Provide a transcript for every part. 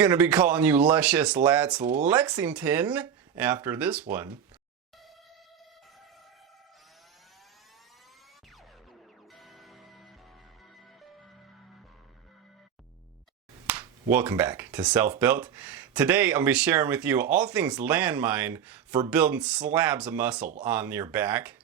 Gonna be calling you Luscious Lats Lexington after this one. Welcome back to Self-Built. Today I'm going to be sharing with you all things landmine for building slabs of muscle on your back.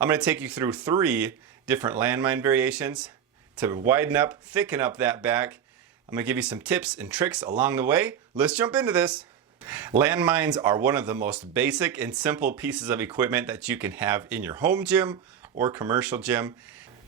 I'm going to take you through 3 different landmine variations to widen up, thicken up that back. I'm going to give you some tips and tricks along the way. Let's jump into this. Landmines are one of the most basic and simple pieces of equipment that you can have in your home gym or commercial gym.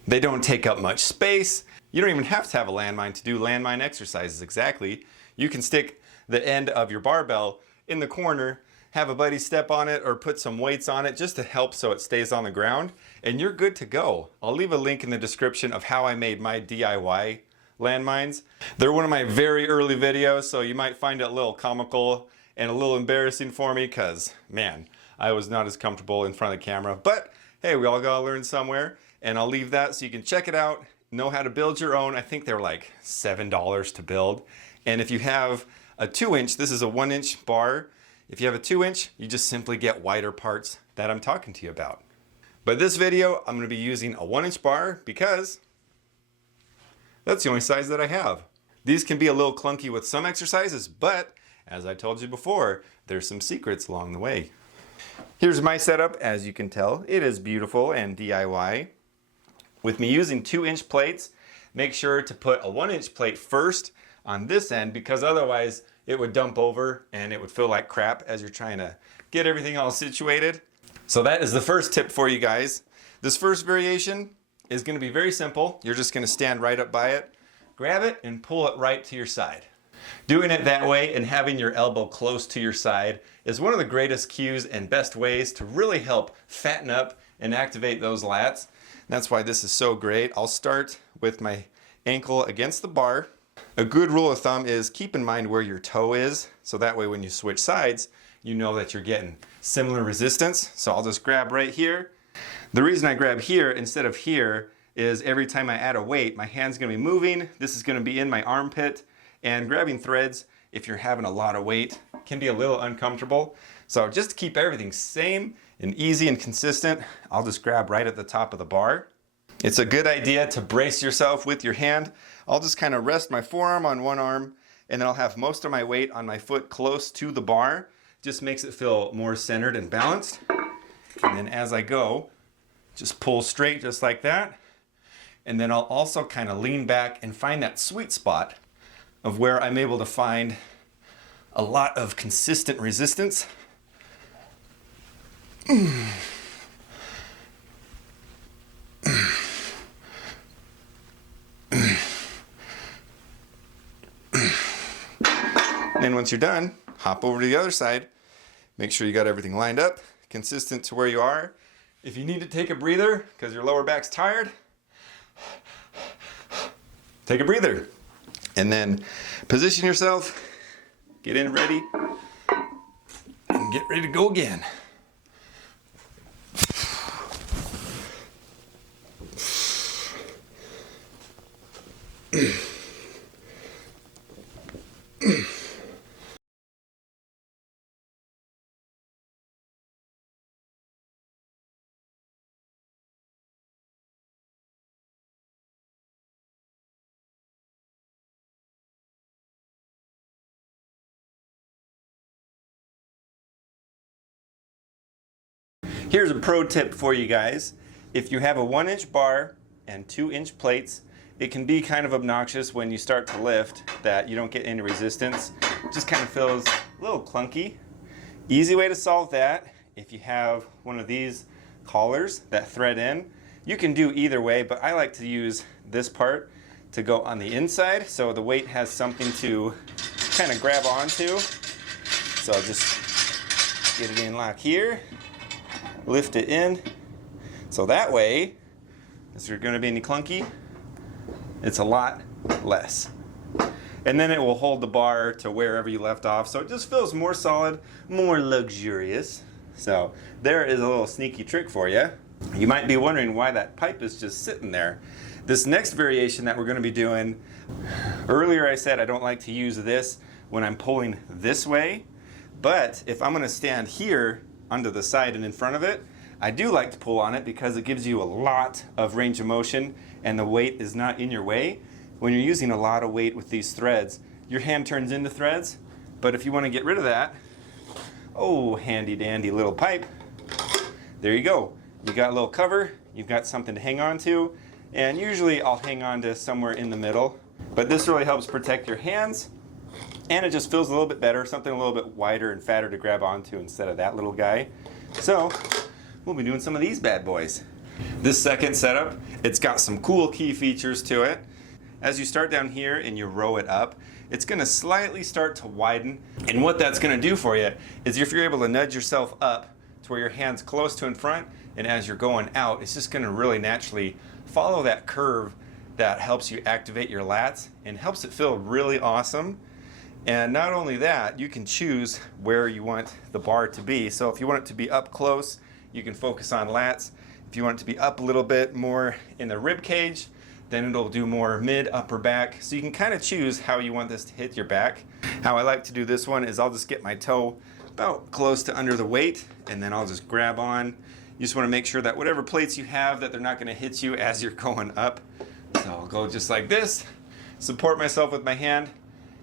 They don't take up much space. You don't even have to have a landmine to do landmine exercises exactly. You can stick the end of your barbell in the corner, have a buddy step on it or put some weights on it just to help so it stays on the ground, and you're good to go. I'll leave a link in the description of how I made my DIY landmines. They're one of my very early videos, so you might find it a little comical and a little embarrassing for me because, man, I was not as comfortable in front of the camera. But hey, we all gotta learn somewhere, and I'll leave that so you can check it out, know how to build your own. I think they're like $7 to build. And if you have a 2-inch, this is a 1-inch bar. If you have a 2-inch, you just simply get wider parts that I'm talking to you about. But this video, I'm gonna be using a 1-inch bar because that's the only size that I have. These can be a little clunky with some exercises, but as I told you before, there's some secrets along the way. Here's my setup. As you can tell, it is beautiful and DIY. With me using 2-inch plates, make sure to put a 1-inch plate first on this end because otherwise it would dump over and it would feel like crap as you're trying to get everything all situated. So that is the first tip for you guys. This first variation is going to be very simple. You're just going to stand right up by it, grab it, and pull it right to your side. Doing it that way and having your elbow close to your side is one of the greatest cues and best ways to really help fatten up and activate those lats. That's why this is so great. I'll start with my ankle against the bar. A good rule of thumb is keep in mind where your toe is, so that way when you switch sides, you know that you're getting similar resistance. So I'll just grab right here. The reason I grab here instead of here is every time I add a weight, my hand's gonna be moving. This is gonna be in my armpit, and grabbing threads, if you're having a lot of weight, can be a little uncomfortable. So just to keep everything same and easy and consistent, I'll just grab right at the top of the bar. It's a good idea to brace yourself with your hand. I'll just kind of rest my forearm on one arm, and then I'll have most of my weight on my foot close to the bar. Just makes it feel more centered and balanced. And then as I go, just pull straight just like that. And then I'll also kind of lean back and find that sweet spot of where I'm able to find a lot of consistent resistance. And once you're done, hop over to the other side. Make sure you got everything lined up, consistent to where you are. If you need to take a breather because your lower back's tired, take a breather. And then position yourself, get in ready, and get ready to go again. Here's a pro tip for you guys. If you have a 1-inch bar and 2-inch plates, it can be kind of obnoxious when you start to lift that you don't get any resistance. It just kind of feels a little clunky. Easy way to solve that, if you have one of these collars that thread in, you can do either way, but I like to use this part to go on the inside so the weight has something to kind of grab onto. So I'll just get it in lock here. Lift it in, so that way, if you're going to be any clunky, it's a lot less. And then it will hold the bar to wherever you left off, so it just feels more solid, more luxurious. So there is a little sneaky trick for you. You might be wondering why that pipe is just sitting there. This next variation that we're going to be doing, earlier I said I don't like to use this, when I'm pulling this way. But if I'm gonna stand here under the side and in front of it, I do like to pull on it because it gives you a lot of range of motion and the weight is not in your way. When you're using a lot of weight with these threads, your hand turns into threads. But if you want to get rid of that, oh, handy dandy little pipe, there you go. You got a little cover, you've got something to hang on to, and usually I'll hang on to somewhere in the middle. But this really helps protect your hands, and it just feels a little bit better, something a little bit wider and fatter to grab onto instead of that little guy. So we'll be doing some of these bad boys. This second setup, it's got some cool key features to it. As you start down here and you row it up, it's gonna slightly start to widen. And what that's gonna do for you is if you're able to nudge yourself up to where your hand's close to in front, and as you're going out, it's just gonna really naturally follow that curve that helps you activate your lats and helps it feel really awesome. And not only that, you can choose where you want the bar to be. So if you want it to be up close, you can focus on lats. If you want it to be up a little bit more in the rib cage, then it'll do more mid, upper back. So you can kind of choose how you want this to hit your back. How I like to do this one is I'll just get my toe about close to under the weight, and then I'll just grab on. You just want to make sure that whatever plates you have, that they're not going to hit you as you're going up. So I'll go just like this, support myself with my hand,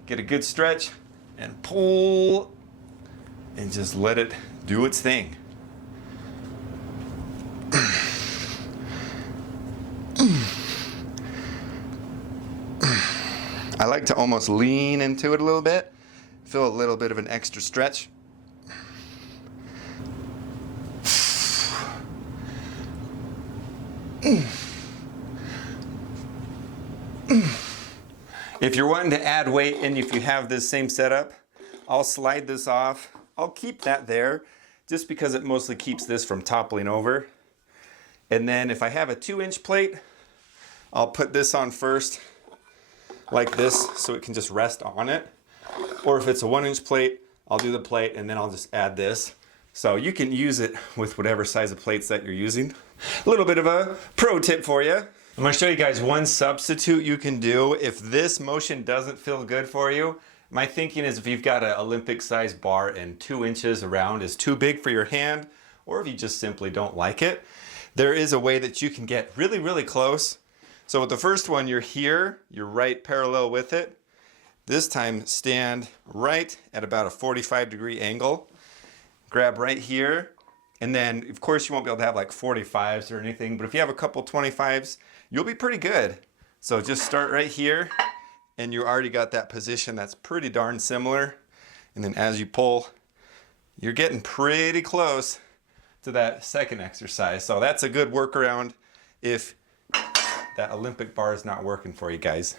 get a good stretch, and pull, and just let it do its thing. I like to almost lean into it a little bit, feel a little bit of an extra stretch. If you're wanting to add weight and if you have this same setup, I'll slide this off. I'll keep that there just because it mostly keeps this from toppling over. And then if I have a 2-inch plate, I'll put this on first like this so it can just rest on it. Or if it's a 1-inch plate, I'll do the plate and then I'll just add this. So you can use it with whatever size of plates that you're using. A little bit of a pro tip for you. I'm going to show you guys one substitute you can do if this motion doesn't feel good for you. My thinking is if you've got an Olympic size bar and 2 inches around is too big for your hand, or if you just simply don't like it, there is a way that you can get really, really close. So with the first one, you're here, you're right parallel with it. This time stand right at about a 45-degree angle. Grab right here, and then of course you won't be able to have like 45s or anything, but if you have a couple 25s, you'll be pretty good. So just start right here, and you already got that position that's pretty darn similar. And then as you pull, you're getting pretty close to that second exercise. So that's a good workaround if that Olympic bar is not working for you guys.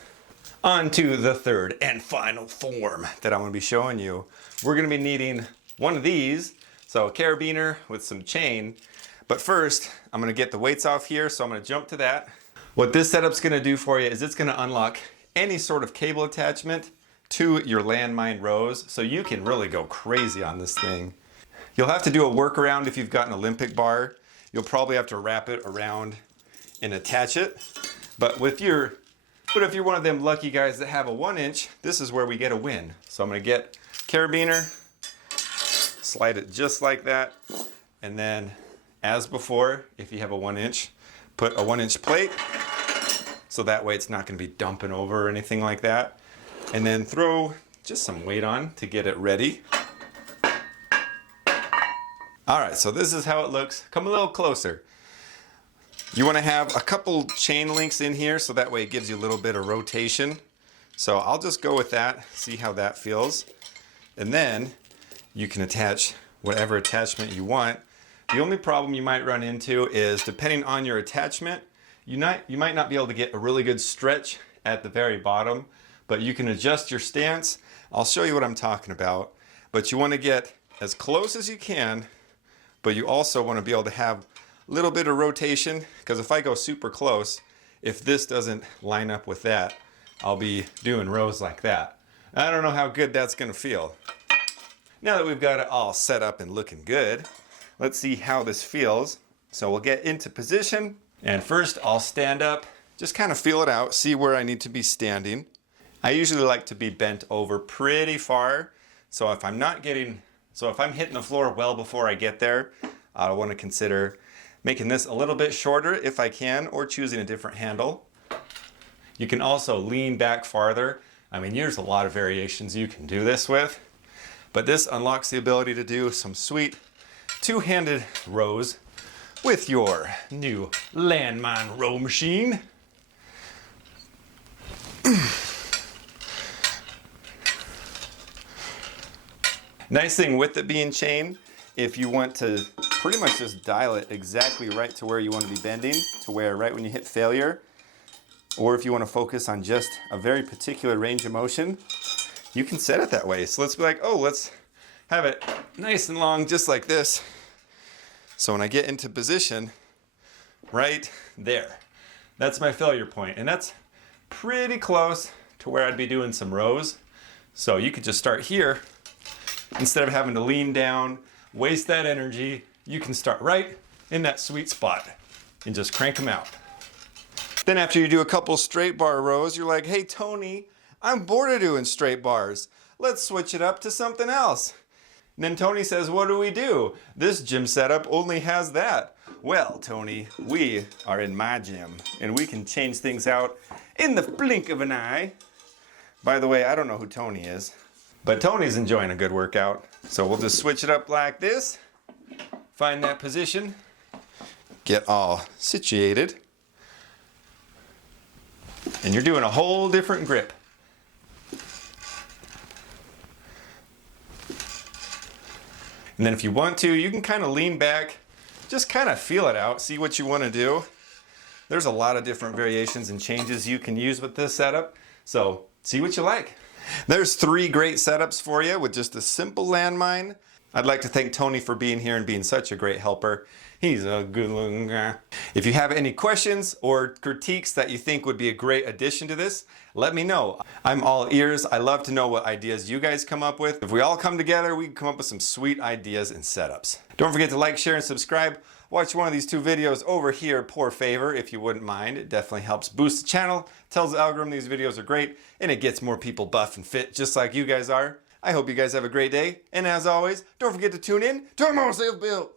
On to the third and final form that I'm going to be showing you. We're going to be needing one of these, so a carabiner with some chain. But first, I'm going to get the weights off here, so I'm going to jump to that. What this setup's going to do for you is it's going to unlock any sort of cable attachment to your landmine rows, so you can really go crazy on this thing. You'll have to do a workaround if you've got an Olympic bar. You'll probably have to wrap it around and attach it. But if you're one of them lucky guys that have a 1-inch, this is where we get a win. So I'm going to get carabiner, slide it just like that, and then as before, if you have a 1-inch, put a 1-inch plate, so that way it's not going to be dumping over or anything like that. And then throw just some weight on to get it ready. All right, so this is how it looks. Come a little closer. You want to have a couple chain links in here so that way it gives you a little bit of rotation. So I'll just go with that, see how that feels. And then you can attach whatever attachment you want. The only problem you might run into is depending on your attachment, you might not be able to get a really good stretch at the very bottom, but you can adjust your stance. I'll show you what I'm talking about. But you want to get as close as you can, but you also want to be able to have a little bit of rotation, because if I go super close, if this doesn't line up with that, I'll be doing rows like that. I don't know how good that's going to feel. Now that we've got it all set up and looking good, let's see how this feels. So we'll get into position, and first I'll stand up, just kind of feel it out, see where I need to be standing. I usually like to be bent over pretty far. So if I'm hitting the floor well before I get there, I want to consider making this a little bit shorter if I can, or choosing a different handle. You can also lean back farther. I mean, there's a lot of variations you can do this with, but this unlocks the ability to do some sweet two-handed rows with your new LANDMINE row machine. Nice thing with it being chain, if you want to pretty much just dial it exactly right to where you want to be bending, to where right when you hit failure, or if you want to focus on just a very particular range of motion, you can set it that way. So let's be like, oh, let's have it nice and long just like this. So when I get into position, right there, that's my failure point. And that's pretty close to where I'd be doing some rows. So you could just start here. Instead of having to lean down, waste that energy, you can start right in that sweet spot and just crank them out. Then after you do a couple straight bar rows, you're like, hey Tony, I'm bored of doing straight bars. Let's switch it up to something else. And then Tony says, what do we do? This gym setup only has that. Well, Tony, we are in my gym and we can change things out in the blink of an eye. By the way, I don't know who Tony is, but Tony's enjoying a good workout. So we'll just switch it up like this. Find that position. Get all situated. And you're doing a whole different grip. And then if you want to, you can kind of lean back, just kind of feel it out, see what you want to do. There's a lot of different variations and changes you can use with this setup. So see what you like. There's 3 great setups for you with just a simple LANDMINE. I'd like to thank Tony for being here and being such a great helper. He's a good looking guy. If you have any questions or critiques that you think would be a great addition to this, let me know. I'm all ears. I love to know what ideas you guys come up with. If we all come together, we can come up with some sweet ideas and setups. Don't forget to like, share, and subscribe. Watch one of these 2 videos over here, por favor, if you wouldn't mind. It definitely helps boost the channel, tells the algorithm these videos are great, and it gets more people buff and fit just like you guys are. I hope you guys have a great day, and as always, don't forget to tune in to more Self Built.